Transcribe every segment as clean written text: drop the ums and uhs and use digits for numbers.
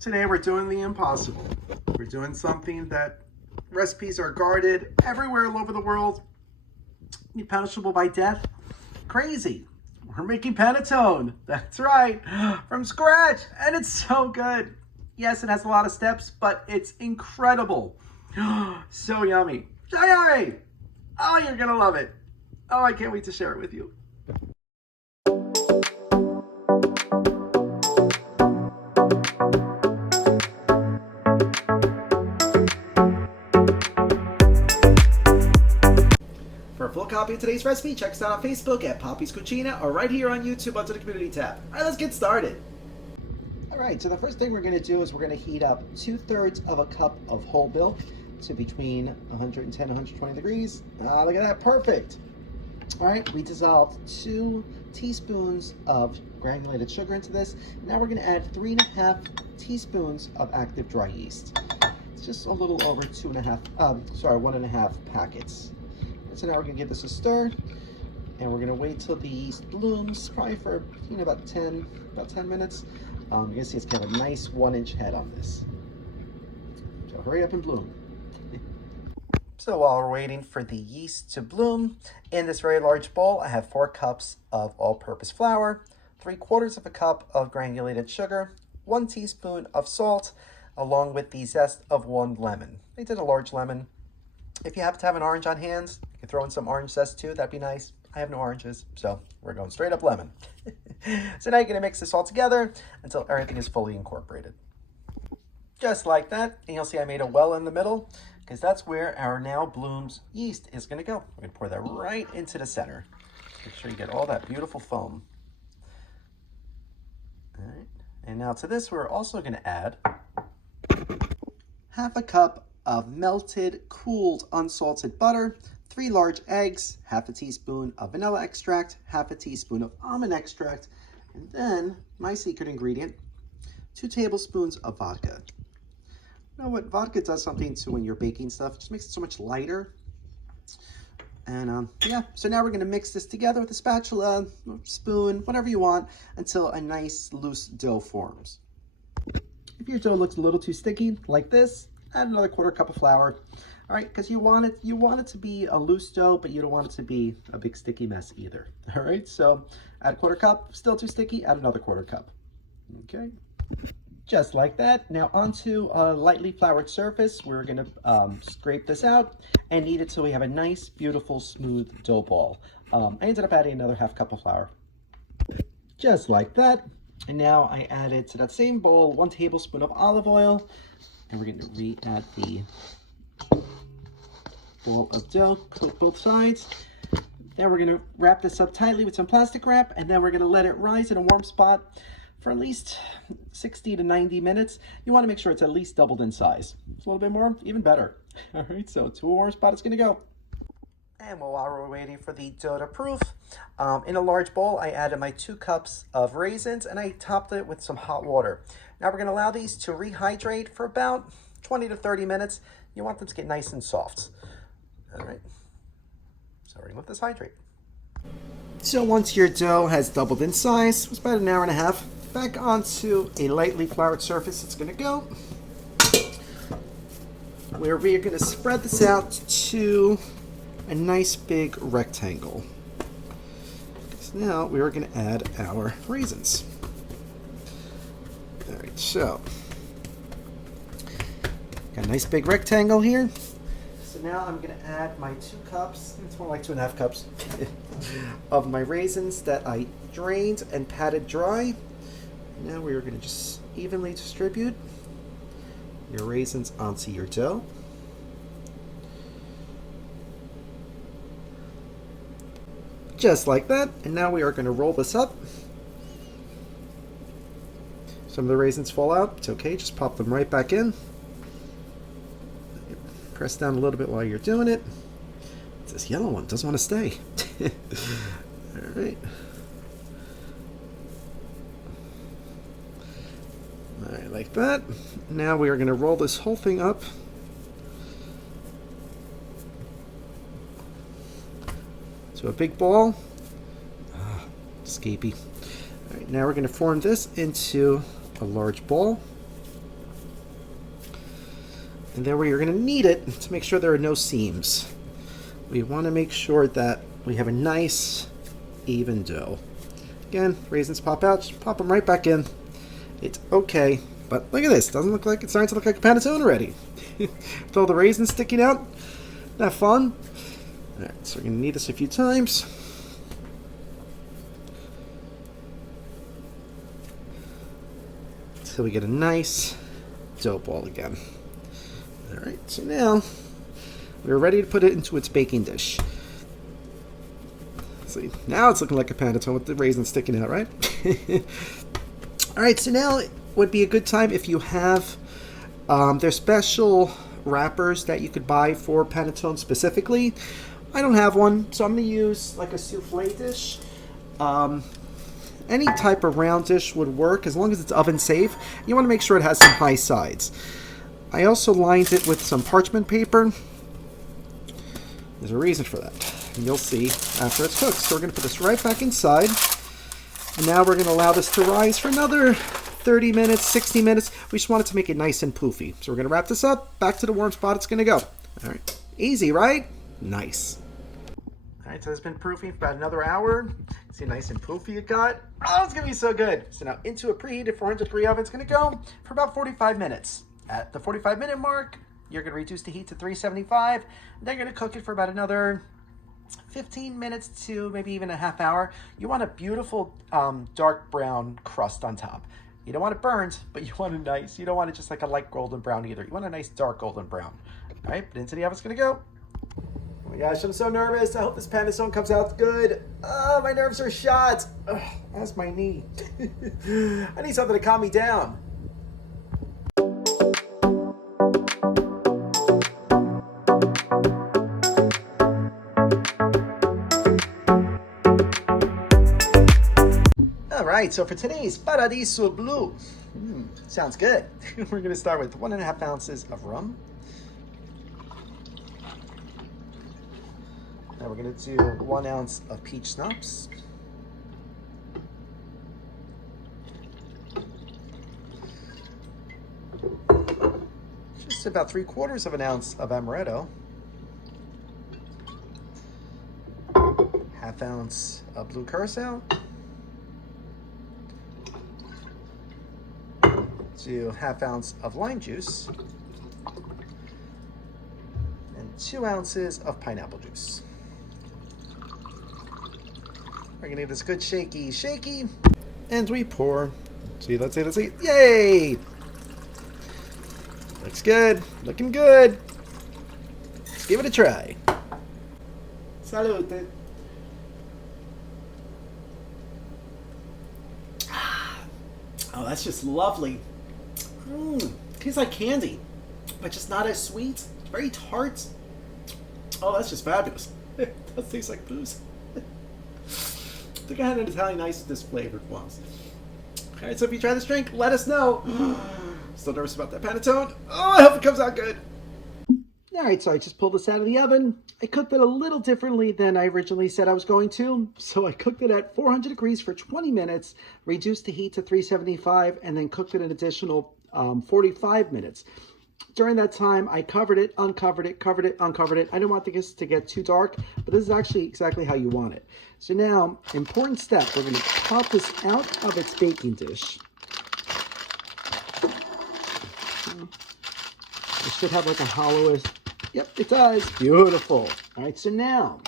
Today we're doing the impossible. We're doing something that recipes are guarded everywhere all over the world. Punishable by death. Crazy. We're making panettone. That's right. From scratch. And it's so good. Yes, it has a lot of steps, but it's incredible. So yummy. So yummy. Oh, you're going to love it. Oh, I can't wait to share it with you. For a full copy of today's recipe, check us out on Facebook at Poppy's Cucina or right here on YouTube under the community tab. All right, let's get started. All right, so the first thing we're going to do is we're going to heat up 2/3 of a cup of whole milk to between 110 and 120 degrees. Look at that, perfect. All right, we dissolved 2 teaspoons of granulated sugar into this. Now we're going to add 3.5 teaspoons of active dry yeast. It's just a little over 1.5 packets. So now we're going to give this a stir, and we're going to wait till the yeast blooms, probably for about 10 minutes. You're going to see it's kind of a nice 1-inch head on this. So hurry up and bloom. So while we're waiting for the yeast to bloom, in this very large bowl, I have 4 cups of all-purpose flour, 3/4 of a cup of granulated sugar, 1 teaspoon of salt, along with the zest of 1 lemon. I did a large lemon. If you happen to have an orange on hand, you can throw in some orange zest too. That'd be nice. I have no oranges, so we're going straight up lemon. So now you're going to mix this all together until everything is fully incorporated. Just like that. And you'll see I made a well in the middle because that's where our now blooms yeast is going to go. We're going to pour that right into the center. Make sure you get all that beautiful foam. All right. And now to this, we're also going to add 1/2 cup of melted, cooled, unsalted butter, 3 large eggs, 1/2 teaspoon of vanilla extract, 1/2 teaspoon of almond extract, and then my secret ingredient, 2 tablespoons of vodka. You know what? Vodka does something to when you're baking stuff. It just makes it so much lighter. And yeah, so now we're going to mix this together with a spatula, spoon, whatever you want, until a nice loose dough forms. If your dough looks a little too sticky, like this, add another 1/4 cup of flour. All right, because you want it to be a loose dough, but you don't want it to be a big sticky mess either. All right, so add 1/4 cup. Still too sticky, add another 1/4 cup. Okay, just like that. Now onto a lightly floured surface. We're gonna scrape this out and knead it till we have a nice, beautiful, smooth dough ball. I ended up adding another 1/2 cup of flour. Just like that. And now I added to that same bowl 1 tablespoon of olive oil. And we're going to re-add the ball of dough, coat both sides. Then we're going to wrap this up tightly with some plastic wrap, and then we're going to let it rise in a warm spot for at least 60 to 90 minutes. You want to make sure it's at least doubled in size. It's a little bit more, even better. All right, so to a warm spot, it's going to go. And while we're waiting for the dough to proof, in a large bowl, I added my 2 cups of raisins, and I topped it with some hot water. Now we're going to allow these to rehydrate for about 20 to 30 minutes. You want them to get nice and soft. All right, so we're going to let this hydrate. So once your dough has doubled in size, it's about 1.5 hours, back onto a lightly floured surface it's going to go. Where we are going to spread this out to a nice big rectangle. So now we are going to add our raisins. All right, so got a nice big rectangle here. So now I'm going to add my 2 cups, it's more like 2.5 cups, of my raisins that I drained and patted dry. Now we are going to just evenly distribute your raisins onto your dough. Just like that. And now we are going to roll this up. Some of the raisins fall out. It's okay. Just pop them right back in. Press down a little bit while you're doing it. It's this yellow one. Doesn't want to stay. All right. All right, like that. Now we are going to roll this whole thing up. To a big ball. Escapey. All right, now we're going to form this into a large ball. And then we're going to knead it to make sure there are no seams. We want to make sure that we have a nice, even dough. Again, raisins pop out, just pop them right back in. It's okay, but look at this. Doesn't look like it's starting to look like a panettone already. With all the raisins sticking out. Isn't that fun? All right, so we're going to knead this a few times. Until we get a nice dough ball again. All right, so now we're ready to put it into its baking dish. See, now it's looking like a panettone with the raisins sticking out, right? All right, so now it would be a good time if you have there's special wrappers that you could buy for panettone specifically. I don't have one, so I'm going to use like a souffle dish. Any type of round dish would work as long as it's oven safe. You want to make sure it has some high sides. I also lined it with some parchment paper. There's a reason for that, and you'll see after it's cooked. So we're going to put this right back inside, and now we're going to allow this to rise for another 30 minutes, 60 minutes. We just want it to make it nice and poofy. So we're going to wrap this up. Back to the warm spot it's going to go. All right, easy, right? Nice. All right, so it's been proofing for about another hour. See how nice and poofy it got? Oh, it's going to be so good. So now into a preheated 400-degree oven. It's going to go for about 45 minutes. At the 45-minute mark, you're going to reduce the heat to 375. Then you're going to cook it for about another 15 minutes to maybe even a half hour. You want a beautiful dark brown crust on top. You don't want it burned, but you want it nice. You don't want it just like a light golden brown either. You want a nice dark golden brown. All right, but into the oven it's going to go. Oh my gosh, I'm so nervous. I hope this panettone comes out good. Oh, my nerves are shot. Ugh, that's my knee. I need something to calm me down. Alright, so for today's Paradiso Blue, sounds good. We're going to start with 1.5 ounces of rum. Now we're going to do 1 ounce of peach schnapps. Just about 3/4 of an ounce of amaretto. 1/2 ounce of blue curacao. To 1/2 ounce of lime juice and 2 ounces of pineapple juice. We're gonna give this good shaky, and we pour. See, let's see. Yay! Looks good, looking good. Let's give it a try. Salute. Oh, that's just lovely. Tastes like candy, but just not as sweet. It's very tart. Oh, that's just fabulous. It does taste like booze. I think I had an Italian ice with this flavored once. Alright, so if you try this drink, let us know. Still nervous about that panettone. Oh, I hope it comes out good. Alright, so I just pulled this out of the oven. I cooked it a little differently than I originally said I was going to. So I cooked it at 400 degrees for 20 minutes, reduced the heat to 375, and then cooked it an additional 45 minutes. During that time, I covered it, uncovered it, covered it, uncovered it. I don't want this to get too dark, but this is actually exactly how you want it. So now, important step, we're going to pop this out of its baking dish. It should have like a hollowish. Yep, it does. Beautiful. All right, so now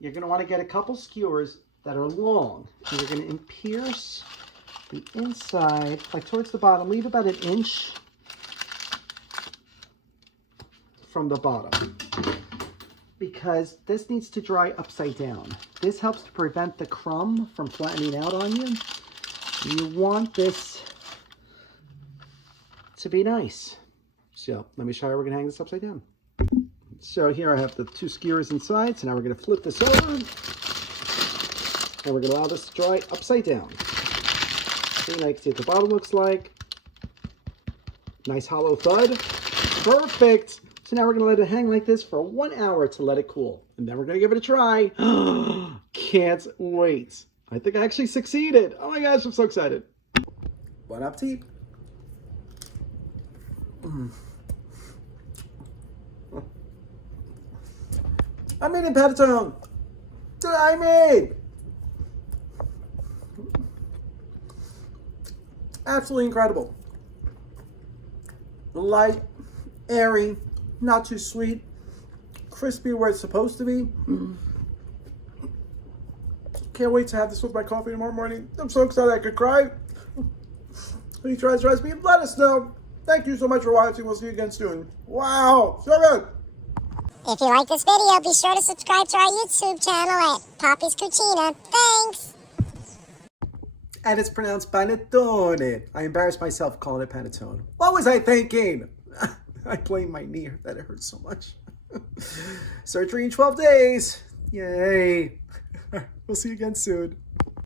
you're going to want to get a couple skewers that are long, and you're going to pierce the inside, like towards the bottom. Leave about 1 inch from the bottom, because this needs to dry upside down. This helps to prevent the crumb from flattening out on you. You want this to be nice. So let me show you how we're going to hang this upside down. So here I have the 2 skewers inside. So now we're going to flip this over, and we're going to allow this to dry upside down. So now you can see what the bottom looks like. Nice hollow thud. Perfect. So now we're going to let it hang like this for 1 hour to let it cool. And then we're going to give it a try. Can't wait. I think I actually succeeded. Oh my gosh, I'm so excited. Bon appetit. I made in Panettone. That I made. Absolutely incredible. Light, airy, not too sweet, crispy where it's supposed to be. Can't wait to have this with my coffee tomorrow morning. I'm so excited I could cry. When you try this recipe, let us know. Thank you so much for watching. We'll see you again soon. Wow, so good. If you like this video, be sure to subscribe to our YouTube channel at Poppy's Cucina. Thanks! And it's pronounced Panettone. I embarrassed myself calling it Panettone. What was I thinking? I blame my knee that it hurts so much. Surgery in 12 days. Yay. We'll see you again soon.